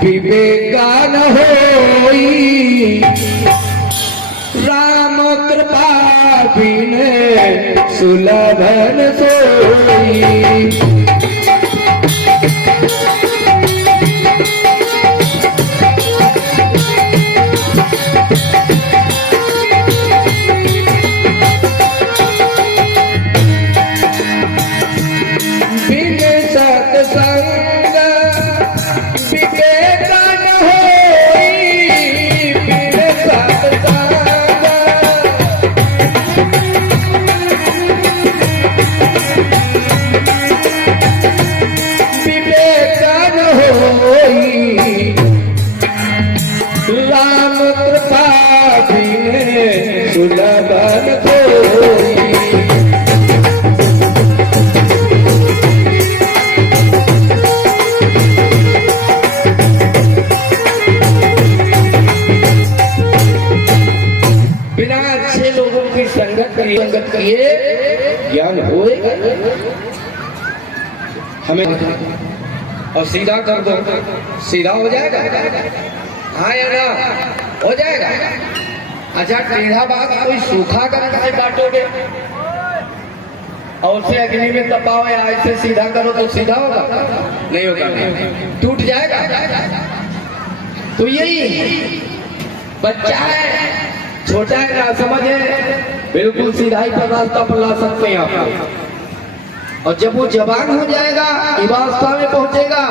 विवेकान होई राम कृपा बिन सुलभन सोई। बिन सत्संग विवेकान होई बिन सत्संग। विवेकान होई राम कृपा बिन सुलभन सोई। बिना अच्छे लोगों की संगत किए ज्ञान होएगा हमें। और सीधा कर दो, सीधा हो जाएगा। हाँ या ना? हो जाएगा। अच्छा, टेढ़ा बात कोई सूखा कर कैसे काटोगे? और उसे अग्नि में तपाओ या ऐसे सीधा करो तो सीधा होगा? नहीं होगा, टूट जाएगा। तो यही बच्चा है, छोटा है, ना समझ है, बिल्कुल सीधाई पर रास्ता पर ला सकते हैं आप। और जब वो जवान हो जाएगा, युवावस्था में पहुंचेगा,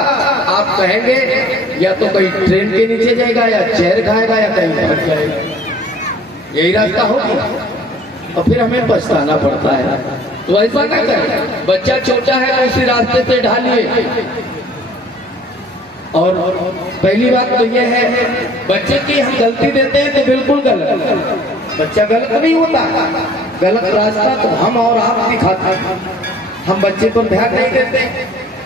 आप कहेंगे या तो कहीं ट्रेन के नीचे जाएगा या चेयर खाएगा या कहीं भटक जाएगा। यही रास्ता होगा और फिर हमें पछताना पड़ता है। तो ऐसा ना करें, बच्चा छोटा है तो उसी रास्ते से ढालिए। और पहली बात तो यह है, बच्चे की हम गलती देते हैं तो बिल्कुल गलत। बच्चा गलत नहीं होता, गलत रास्ता तो हम और आप दिखाते हैं। हम बच्चे पर ध्यान नहीं देते,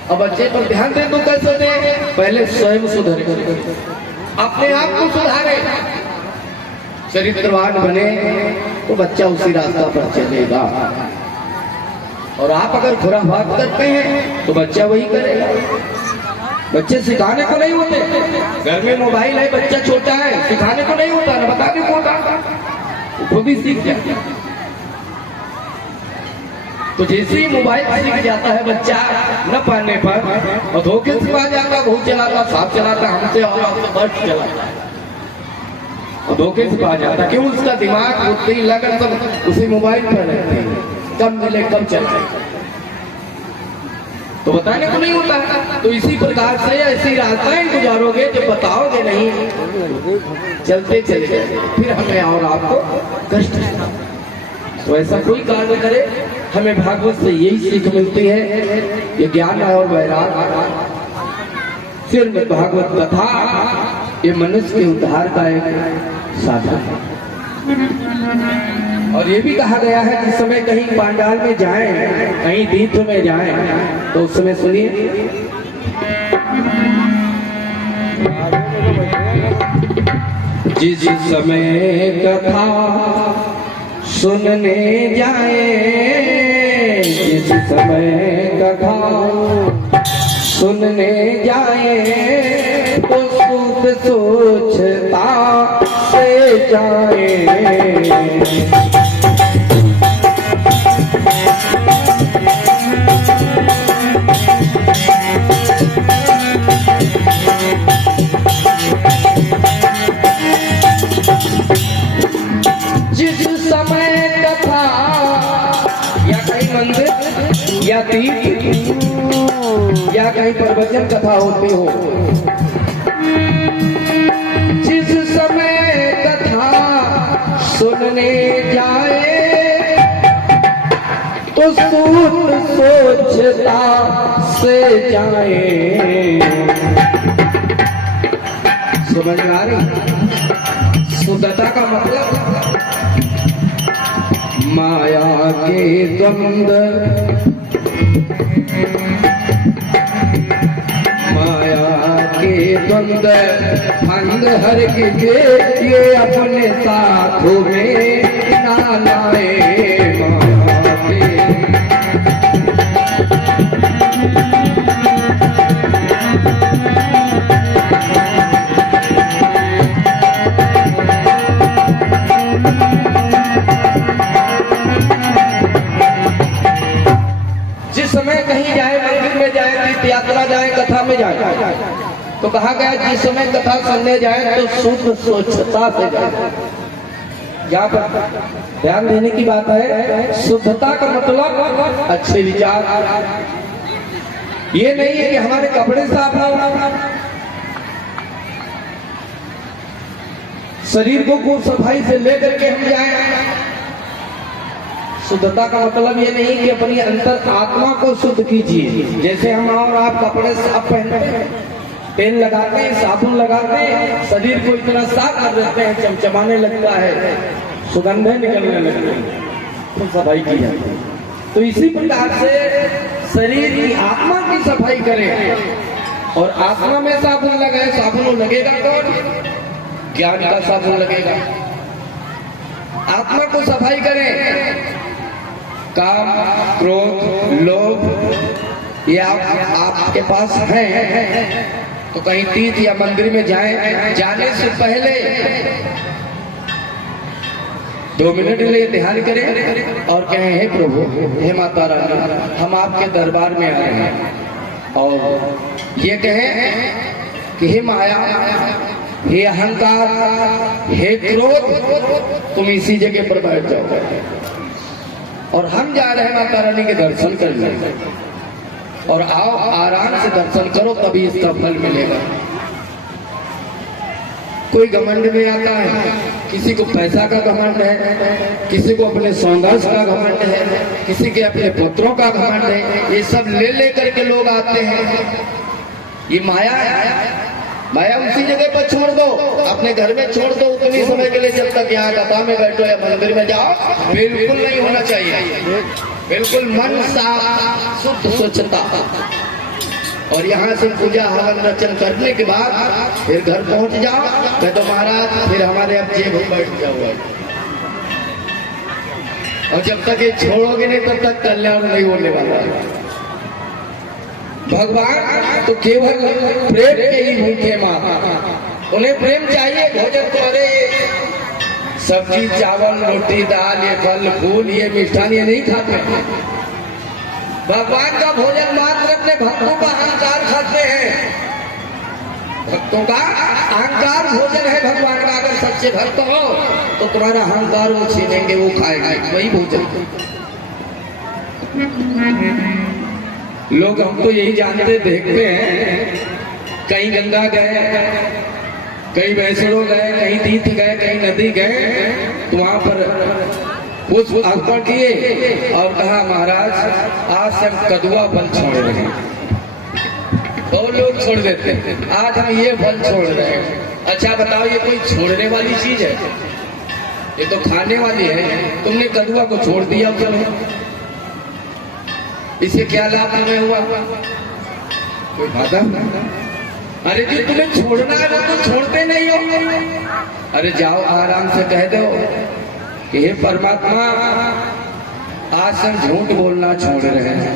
और बच्चे पर ध्यान दे तो कैसे दे? पहले स्वयं सुधरे, अपने आप को सुधारे, चरित्रवान बने तो बच्चा उसी रास्ता पर चलेगा। और आप अगर खुराफात करते हैं तो बच्चा वही करेगा। बच्चे सिखाने को नहीं होते। घर में मोबाइल है, बच्चा छोटा है, सिखाने को नहीं होता, ना बताने को होता, वो भी सीख जाता है। तो जैसे ही मोबाइल सीख जाता है बच्चा न पाने पर, और धोखे से आ जाता, बहुत चलाता, साफ चलाता, हमसे और आपसे बढ़ चलाता है, और धोखे से आ जाता। क्यों? उसका दिमाग, बुद्धि, लगन सब उसी मोबाइल पर रहते हैं। कब मिले कब चलाए तो बताने को नहीं होता। तो इसी प्रकार से ऐसी रास्ताएं गुजारोगे जो बताओगे नहीं, चलते चले फिर हमें और आपको कष्ट है। तो ऐसा कोई कार्य करे, हमें भागवत से यही सीख मिलती है, ये ज्ञान और वैराग फिर भागवत कथा ये मनुष्य के उद्धार का एक साधन है। और ये भी कहा गया है कि समय कहीं पांडाल में जाएं, कहीं तीर्थ में जाएं, तो उस समय सुनिए, जिस समय कथा सुनने जाए, जिस समय कथा सुनने जाए, तो शुद्ध सोचता से जाए। जिस समय कथा या कहीं मंदिर या तीर्थ या कहीं प्रवचन कथा होती हो, जिस समय कथा सुनने जाए, तो शुद्ध सोचता से जाए। समझ आ रही? शुद्धता का मतलब माया के द्वंद्व, माया के द्वंद्व भंग हर के ये अपने साथों में ना लाए। माया के कथा में जाए तो कहा गया जिस समय कथा सुनने जाए तो शुद्ध स्वच्छता से जाए। यहाँ पर ध्यान देने की बात है, शुद्धता का मतलब अच्छे विचार। ये नहीं है कि हमारे कपड़े साफ हो, शरीर को सफाई से लेकर के हम जाएं। शुद्धता का मतलब ये नहीं कि अपनी अंतर आत्मा को शुद्ध कीजिए। जैसे हम और आप कपड़े साफ पहनते हैं, तेल लगाते हैं, साबुन लगाते हैं, शरीर को इतना साफ कर देते हैं, चमचमाने लगता है, सुगंधें निकलने लगती हैं, तो सफाई की जाती है। तो इसी प्रकार से शरीर की आत्मा की सफाई करें और आत्मा में साबुन लगाए। साबुन लगेगा कौन? ज्ञान का साबुन लगेगा। आत्मा को सफाई करें। काम, क्रोध, लोभ ये आपके पास है तो कहीं तीर्थ या मंदिर में जाएं, जाने से पहले 2 मिनट के लिए ध्यान करें और कहें, हे प्रभु, हे माता रानी, हम आपके दरबार में आए हैं। और ये कहें कि हे माया, हे अहंकार, हे क्रोध, तुम इसी जगह पर बैठ जाओ और हम जा रहे हैं माता रानी के दर्शन करने। और आओ, आराम से दर्शन करो, तभी इसका फल मिलेगा। कोई घमंड में आता है, किसी को पैसा का घमंड है, किसी को अपने सौंदर्य का घमंड है, किसी के अपने पुत्रों का घमंड है। ये सब ले लेकर के लोग आते हैं। ये माया है। माया उसी जगह पर छोड़ दो, अपने घर में छोड़ दो उतनी समय के लिए, जब तक यहाँ कथा में बैठो या मंदिर में जाओ। बिल्कुल नहीं होना चाहिए। बिल्कुल मन साफ, शुद्ध, स्वच्छता। और यहाँ से पूजा हवन रचन करने के बाद फिर घर पहुंच जाओ। मैं तो महाराज फिर हमारे अब जेब बैठ जाओ। और जब तक ये छोड़ोगे नहीं तब तक कल्याण नहीं होने वाला है। भगवान तो केवल प्रेम के ही भूखे माँ। उन्हें प्रेम चाहिए। भोजन तो अरे सब्जी, चावल, रोटी, दाल, ये फल फूल, ये मिष्ठान ये नहीं खाते। भगवान का भोजन मात्र अपने भक्तों का अहंकार खाते हैं। भक्तों का अहंकार भोजन है भगवान का। अगर सच्चे भक्त हो तो तुम्हारा अहंकार वो छीनेंगे, वो खाएंगे, वही भोजन। लोग हम तो यही जानते देखते हैं, कहीं गंगा गए, कहीं वैष्णो गए, कहीं तीर्थ गए, कहीं नदी गए, तो वहां पर पुष्प अर्पण किए और कहा, महाराज आज से हम कदुआ फल छोड़ रहे हैं। तो लोग छोड़ देते हैं, आज हम ये फल छोड़ रहे हैं। अच्छा बताओ, ये कोई छोड़ने वाली चीज है? ये तो खाने वाली है। तुमने कदुआ को छोड़ दिया, इससे क्या लाभ हमें हुआ? कोई फायदा? अरे जी तुम्हें छोड़ना है वो तो छोड़ते नहीं हो। अरे जाओ आराम से कह दो कि हे परमात्मा, आज से हम झूठ बोलना छोड़ रहे हैं,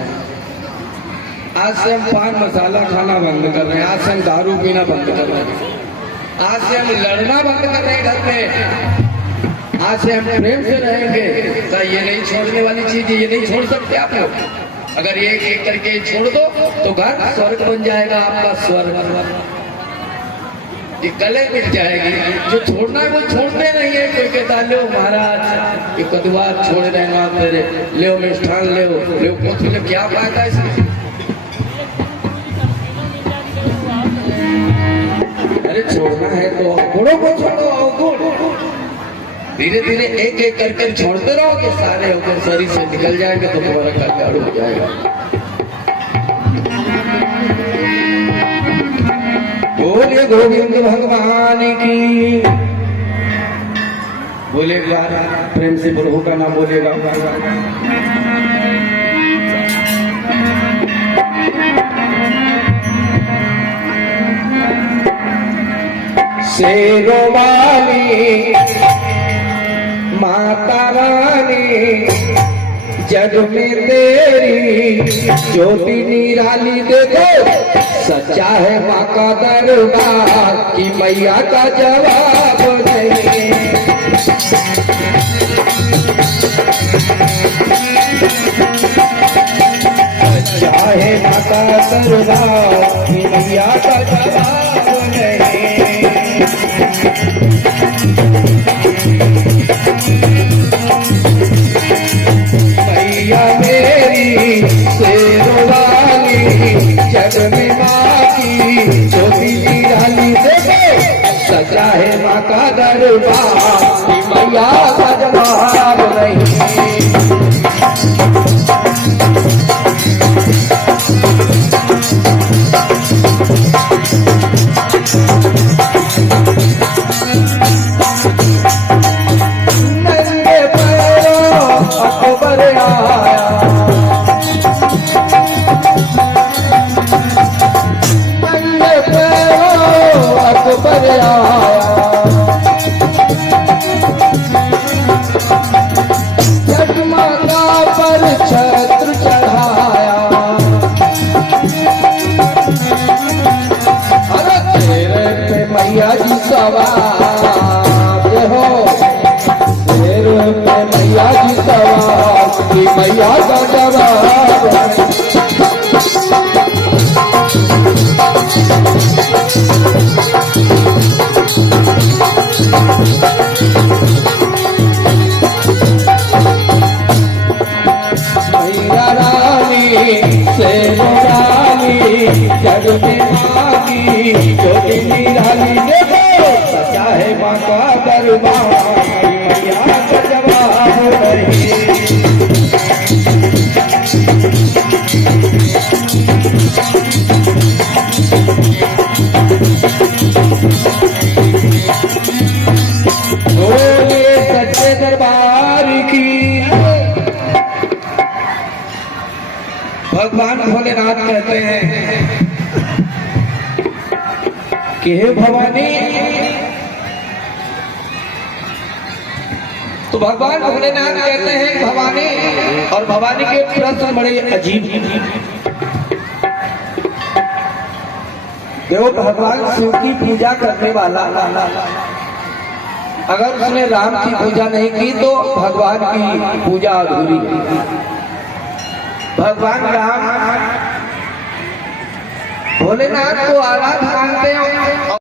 आज से हम पान मसाला खाना बंद कर रहे हैं, आज से हम दारू पीना बंद कर रहे हैं, आज से हम लड़ना बंद कर रहे हैं घर में, आज से हम प्रेम से रहेंगे। तो ये नहीं छोड़ने वाली चीज, ये नहीं छोड़ सकते आप लोग। अगर एक एक करके छोड़ दो तो घर स्वर्ग बन जाएगा, आपका स्वर्ग। ये गले मिट जाएगी। जो छोड़ना है वो छोड़ते नहीं है। कोई कहता लो महाराज ये कदुआ छोड़ रहे हैं आप, तेरे ले मिष्ठान ले कुछ ले, क्या फायदा इसमें? अरे छोड़ना है तो अवगुणों को छोड़ो। अवगुण धीरे धीरे एक एक करके छोड़ते रहोगे, सारे होकर शरीर से निकल जाएंगे तो तुम्हारा कल्याण हो जाएगा। बोले गोविंद भगवान की। बोलेगा प्रेम से प्रभु का नाम बोलेगा। शेरों वाली माता रानी, जग में तेरी ज्योति निराली, देखो सच्चा है माँ का दरबार कि मैया का जवाब नहीं। सच्चा है माता दरबार की मैया का जवाब नहीं। मैया मेरी शेरों वाली जग में माँ की ज्योति निराली। देखो सजा है माँ का दरबार की मैया का जवाब नहीं। नंगे पैरों अकबर आया, नंगे पैरों अकबर आया, जगमगा पर छत्र चढ़ाया। अरे तेरे पे मैया जी सवार हो, तेरे पे मैया जी सवार की मैया का जवाब है। मैया रानी से रानी जग में मांगी ज्योति निराली। देखो सचा है माँ का दरबार मैया का जवाब नहीं। बोले सच्चे दरबार की। भगवान भोलेनाथ कहते हैं कि हे भवानी, तो भगवान भोलेनाथ कहते हैं भवानी, और भवानी के प्रश्न बड़े अजीब। देखो भगवान शिव की पूजा करने वाला अगर उसने राम की पूजा नहीं की तो भगवान की पूजा अधूरी है। भगवान राम भोलेनाथ को आराध्य मानते हैं।